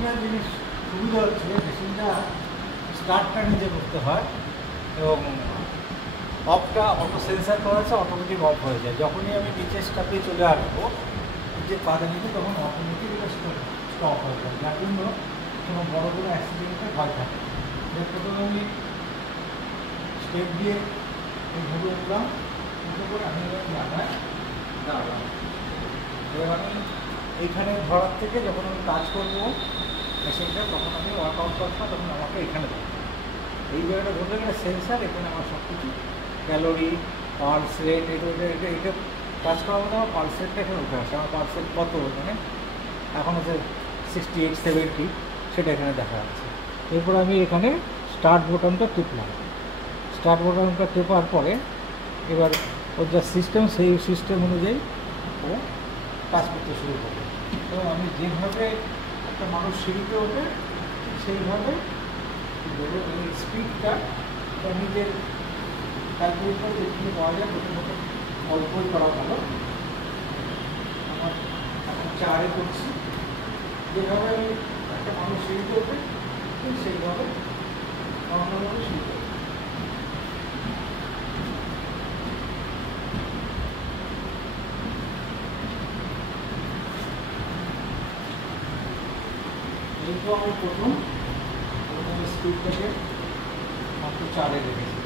একটা জিনিস সুবিধা হচ্ছে মেশিনটা স্টার্টটা নিজে করতে হয় এবং অফটা অটো সেন্সার করা আছে, অটোমেটিক অফ হয়ে যায়। যখনই আমি নিচে স্টাপে চলে আসবো যে পাদে নিতে, তখন অটোমেটিক এটা স্টপ হয়ে যায়, যার জন্য কোনো বড় কোনো অ্যাক্সিডেন্টের ভয় থাকে। প্রথমে আমি স্টেপ দিয়ে এইভাবে উঠলাম, উঠে করে আমি জায়গায় দাঁড়ালাম। এবার আমি এইখানে ধরার থেকে যখন আমি কাজ করবো মেশিনটা, তখন আমি ওয়ার্কআউট করতাম, তখন আমাকে এখানে ধরবো। এই জায়গাটা ধরলে একটা সেন্সার, এখানে আমার সব কিছু ক্যালোরি, পালস রেট, এটা কাজ করার মধ্যে আমার পালস রেটটা এখানে উঠে আসে। আমার পালস রেট কত, মানে এখন হচ্ছে 68, 70, সেটা এখানে দেখা যাচ্ছে। এরপর আমি এখানে স্টার্ট বোতামটা টিপলাম। স্টার্ট বোতামটা টেপার পরে এবার ওর যা সিস্টেম, সেই সিস্টেম অনুযায়ী ও কাজ করতে শুরু করবে। এবং আমি যেভাবে একটা মানুষ সিঁড়িতে ওঠে সেইভাবে এই স্পিডটা নিজের ক্যালকুলেট করে যেখানে পাওয়া যায় প্রথমত অল্পই করা ভালো। আমার এখন 4-এ করছি। যেভাবে আমি একটা মানুষ সিঁড়িতে ওঠে ঠিক সেইভাবে অন্যভাবে সিঁড়িতে ওঠে। যেহেতু আমি প্রথম স্পিডটাকে মাত্র 4-এ রেখেছি,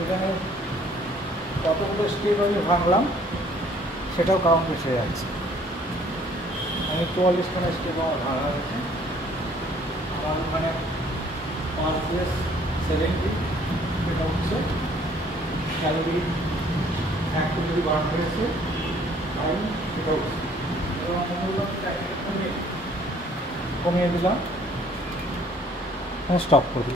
এখানে কতগুলো স্টেপ আমি ভাঙলাম সেটাও কাউন্ট এসে যাচ্ছে। আমি 44খানা স্টেপ আমার ভাঙা হয়েছে। আমার ওখানে পালস 70, সেটা হচ্ছে ক্যালোরি 1 ক্যালোরি বার্ন হয়েছে, টাইম সেটা হচ্ছে। এবং কমিয়ে দিলাম, স্টপ করি।